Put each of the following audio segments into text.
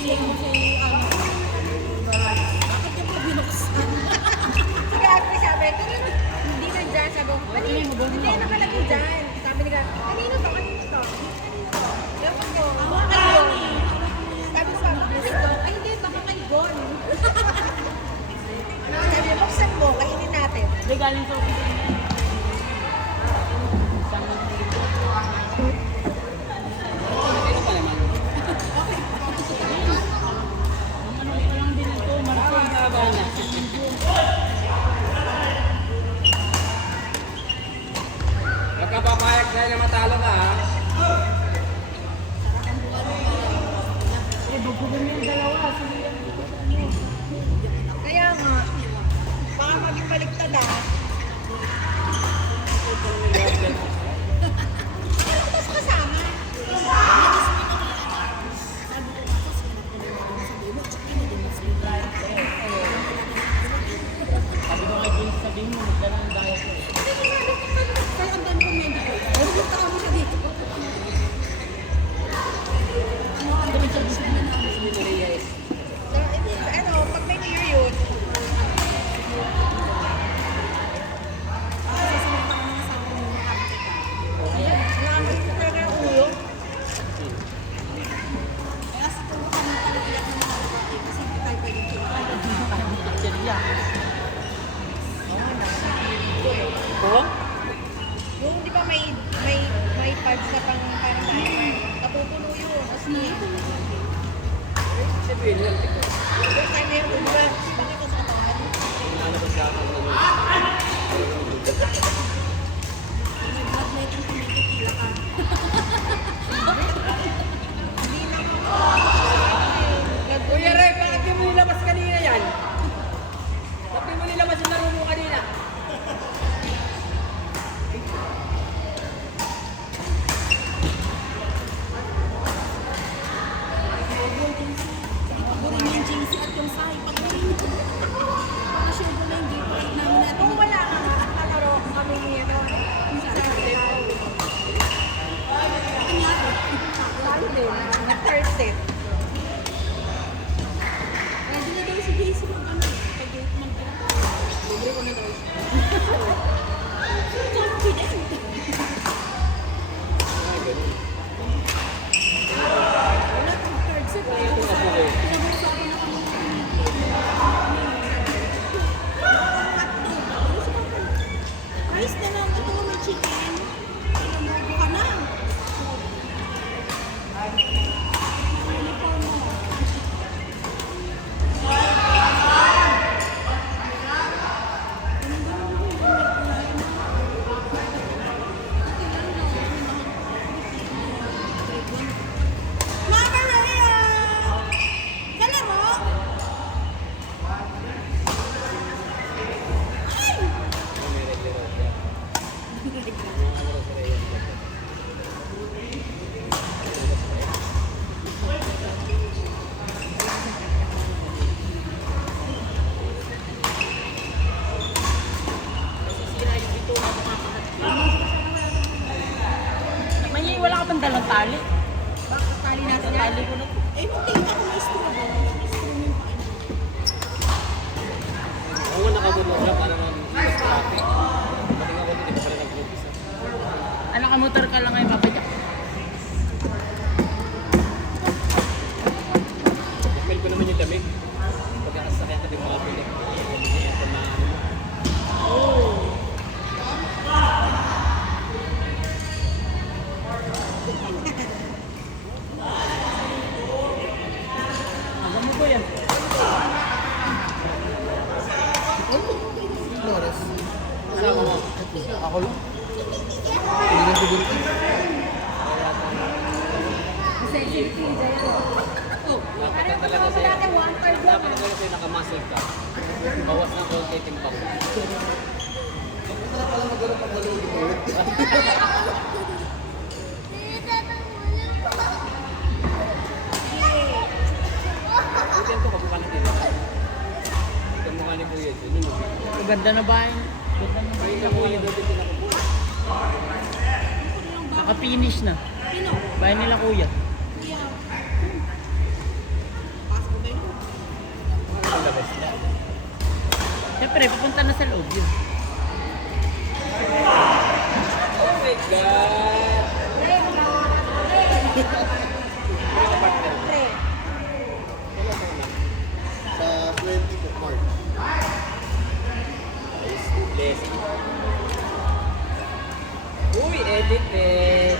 Shame mo si ano. Bakit yung pabinuksan? Kaya ako sabi, hindi na dyan. Sabi ko, hindi nakalagay dyan. Sabi nila, kanino to? Kanino to? Dapat ko, sabi ko, ay hindi, baka kay Gon. Sabi, buksan mo, kainin natin. Hindi, galing sa office niya. Nagkapapayag na na matalo na ha. Kaya nga, baka maging baliktad ah. Tapos kasama. Sabi ko kay Vince, sabihin mo, magdala ng diet ko. Kaya ang dami kong medical. Ano yung tao mo siya dito? Ano, pag may New Year yun, nakakalik ko talaga ang ulo. Kaya sa tuwa kami talaga ng mga babae kasi hindi tayo pwede kaya. Oo? Yung di ba may pads na pang parang diaper, napupuno yun. Tapos Siyempre yun lang. first time na yun, di ba? Bakit ka sa katawan? Nalabas ka ako naman. Magnet ang tumitikila ka. Hindi na ako. Kuya Ray, bakit di mo nilabas kanina yan? Bakit mo nilabas yung laro mo kanina? Pagurin yung JC at yung sahi. Pagurin mo. Para sure ko na yung giveaway namin natin. Kung wala ka nga, kalaro kami nito. Tayo din, nag-third set. Ready na daw si JC mag-ano. Pag-gate mag-ano. Libre ko na daw siya. Confident. Wala kang third set. Pinag-usapan na kami. Rice na lang. Ito mo may chicken. Pinag-ubo ka na. Uniform mo. Mama Rhea! Kalaro? Ay! May wala ka pang dalang tali. Bakit tali natin yan? Tali ko na. Eh, tingnan ko may straw. Ako nga nakabunod na para mag-traffic. Pati nga ko hindi pa pala nag-umpisa. Nakamotor ka lang ngayon, mabadyak. Email ko naman yung lamig. Pagkakasakyan ka din mga pilik. Ito na Alam mo ko yan. kasama mo. Ako lang. Kasi si CJ yan. Dapat na talaga sa'yo. Dati one-third lang. Dapat na talaga sa'yo nakamuscle ka. Bawas ng konti timbang. Buti ko kamukha na nila. Kamukha ni Kuya. Yun yun. Ganda na bahay. Ganda na bahay Ay, na Kuya kuya. doon din pinakabuha. Naka-finish na. Pino? Bahay nila kuya. Kuya. Siyempre, pupunta na sa loob yun. Oh my God! Pre. Sa 20 po, Mark. Blessing. Uy, edit eh.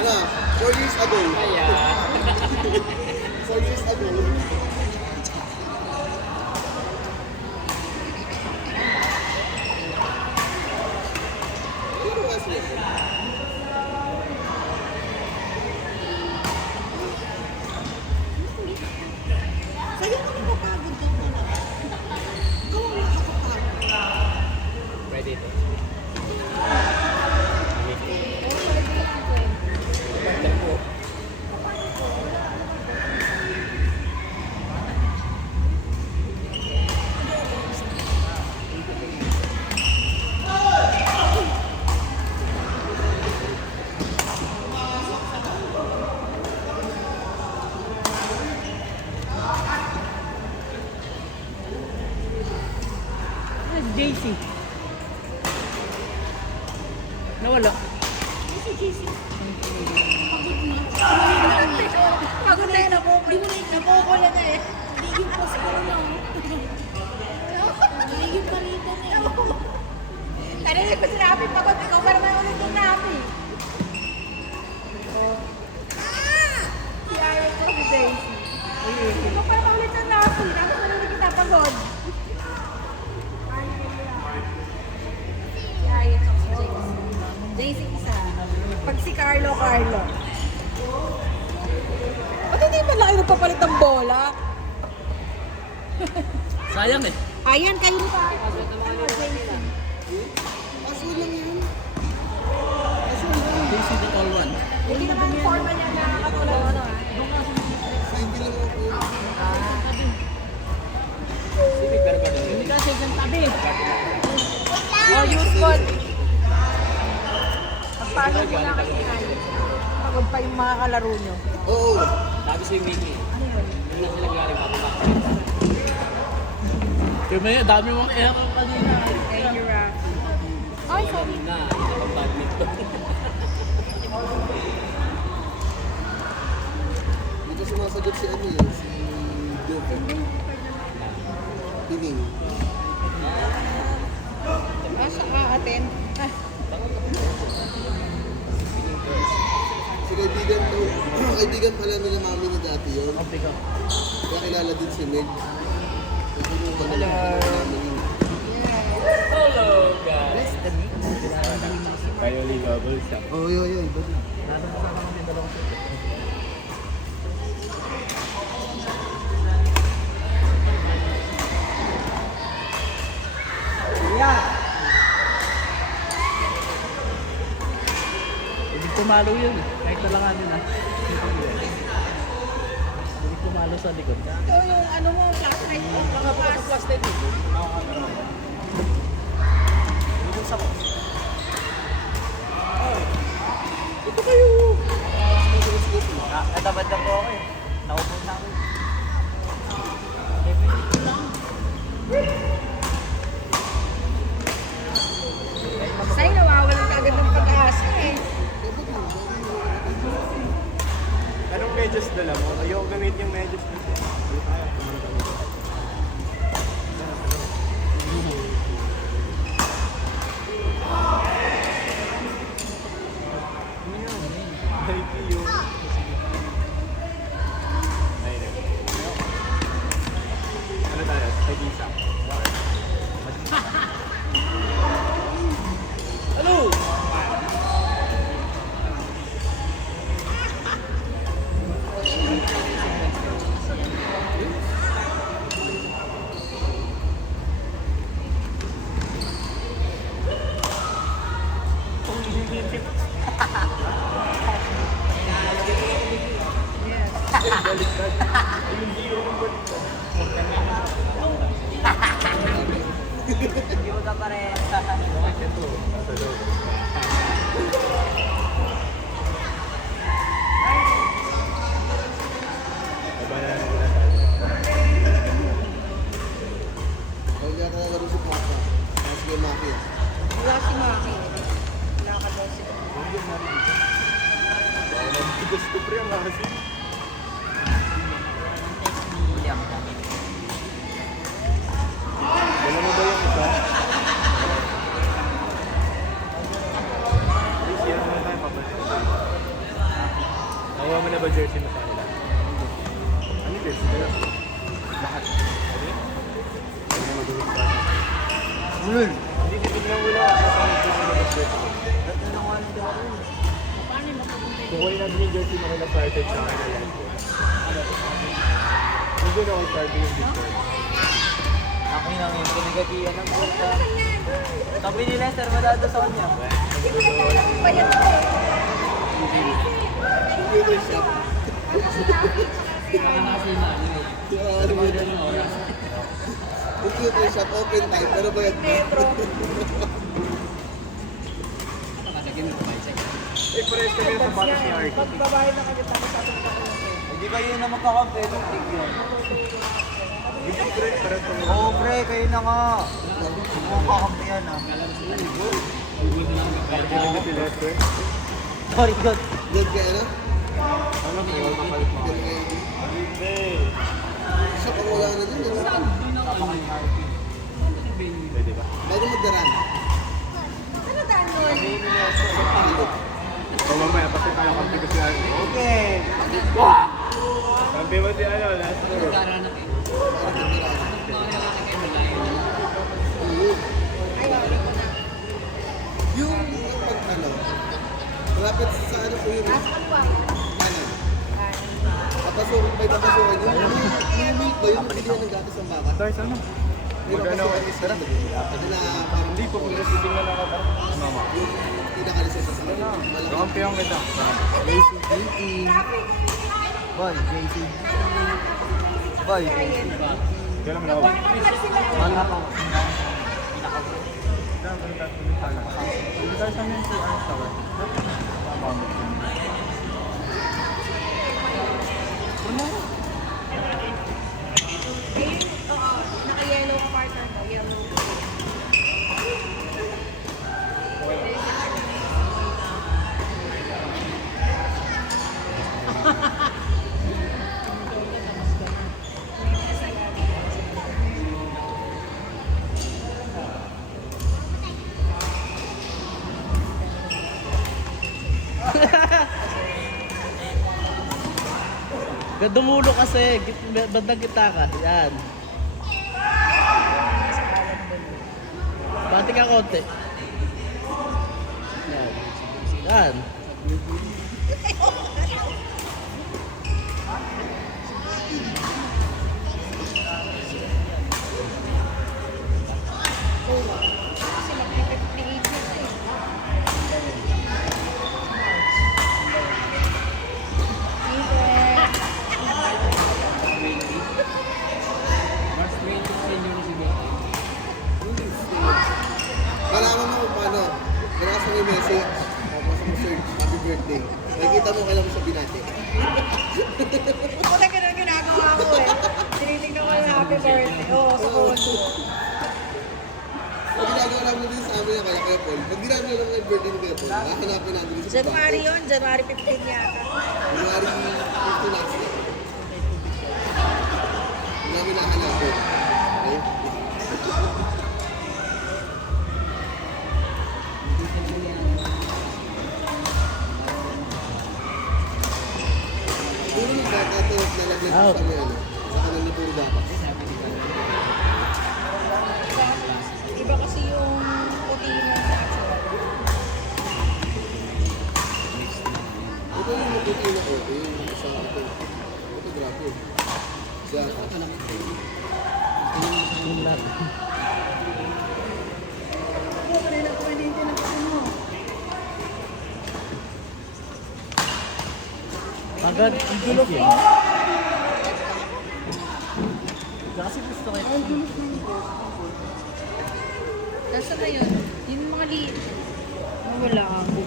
Ano, 4 years ago. Kaya. 4 years ago. Ano nga sila? Sa'yo ka napapagod ka na. Ikaw ang nakakapagod. Pwede ito. JC. Nawala. Si JC. Pagod na yun, nakukulo na eh. Ligib pa sa ulo. Ligib pa rito na eh. Narinig ko si Rafi, pagod. Ikaw para may ulit yung Rafi. Si Ayos ko si Daisy. Ikaw para may ulit yung Rafi. Tapos narinig kita pagod. Si Ayos ko si Daisy. Daisy isa. Pag si Carlo. Ba't hindi man lang kayo nagpapalit ng bola? Sayang eh. Ayan, kayo pa. Ano, Daisy? Kaso lang yun. JC the tall one. Hindi naman yung forma niya na katulad mo, no? Hindi lang ako. Sige, pero ba na yun? Hindi ka sa isang tabi. Oh, useful. Magpalo muna kayo ni Ayos. Pagod pa yung mga kalaro nyo. Oo. Sabi si Mickey, Ano yun? yun na sila galing patapos. Kaya may dami mong error kanina. Thank you, Rafi. Ay, sorry. Na, nakapag-badminton. Hindi ko sumasagot si ano yun. Si Duke. Pining. Asa ka, atin? Si kaibigan daw. Kaibigan pala nila mami ni dati yun. Okay ka. Kaya kilala din si Meg. Hello. Hello, guys. Kayo ligable siya. Oh, yo. Iba din. Ibig tumalo yun eh. Kahit talanganin na. Ibig tumalo sa likod. Ito yung ano mo, flashlight mo. Nakapas. Flashlight dito. Ito kayo. Natabad na po ako eh. Naupo na ako. Sa'yo, nawawalan ka agad ng pag-asa eh. Anong medyas dala mo? Ayoko gamit yung medyas dito. Nike yung... Ayun. Ano tayo? Tag-isa. Hello! Hindi mo ka pare. Ito, nasa loob. Abangan na tayo. Kaya ka Ligpis. Lahat. Hindi titignan mo na. Kukunin natin yung jersey na kailang started sa akin. Hindi na ako started yung Discord. Ako yung nangin, pinagatian ng buta. Sabi ni Lester, madado sa kanya. Computer shop. Computer shop, open time, pero bayad mo. Eh, parehas kami na sa batas ni Arky. Hindi kayo na magkakampi ng tigyan. Hindi pre, parehas kami. Oo pre, kayo na nga. Mukhang kakampi yan ah. Hindi si Lester. Sorry God. Good ka, ano? Ano mo yung kapalit mo? Good ka, Andy. Hindi. Siya pang wala na dun, ano? Pwede ba? Bago magdaran. Ano daan nun? So mamaya, pati tayo kampi ko si Arky. Okay. Kampi mo si ano, Lester. Yung pag ano, malapit sa ano ko yun. Nasa kaliwa. Kanan. Papasukin, may papasukin. Yung milk ba yun? Pilihan ng gatas ng baka. Stars, ano? Yung Magano papasukin ako is na parang Hindi po, kung tingnan na ako. Mama. yung pinakalisesa sa akin. Malaki. Kampiyan kita. Boy, JC. Boy. Kailan mo na ako? Wala ko. Oo, naka-yellow ka partner mo. Yellow. Dumulo kasi, bandang kita ka. Yan. Bati ka konti. Yan. Yan. Kasi mag-58 na eh. Malaman mo kung paano. Nasa may message. Tapos mo search, happy birthday. Nakikita mo kailan mo siya binati. Ako na ganun ginagawa ko eh. Tinitingnan ko yung happy birthday. Oo, sa kondo. Pag ginagawa namin din sa amin yung kaya Kuya Paul, pag ginagawa namin yung birthday ni Kuya Paul, hahanapin namin din sa January yun, January 15 yata. January 15 last year. Hindi namin nahanapin. Okay? Siguro yung bata ito, nalaglag ko sa may ano, sa kanan ni Puro Dapat. Iba kasi yung puti na sa asal. Ito yung maputi na ko, yung isang ito. Photography. Siya, Agad, ang gulo ko. Kasi gusto kayo. Nasa na yun? Yung mga liit. Wala ako.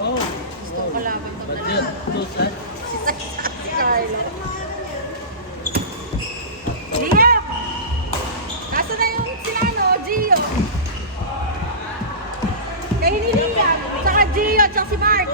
Oh, Gusto ko kalaban ka na budget. Close, ha? Si Carla. Liam! Nasa na yung sila, no? Gio. Kaya hindi Liam. Tsaka Gio, tsaka si Mark.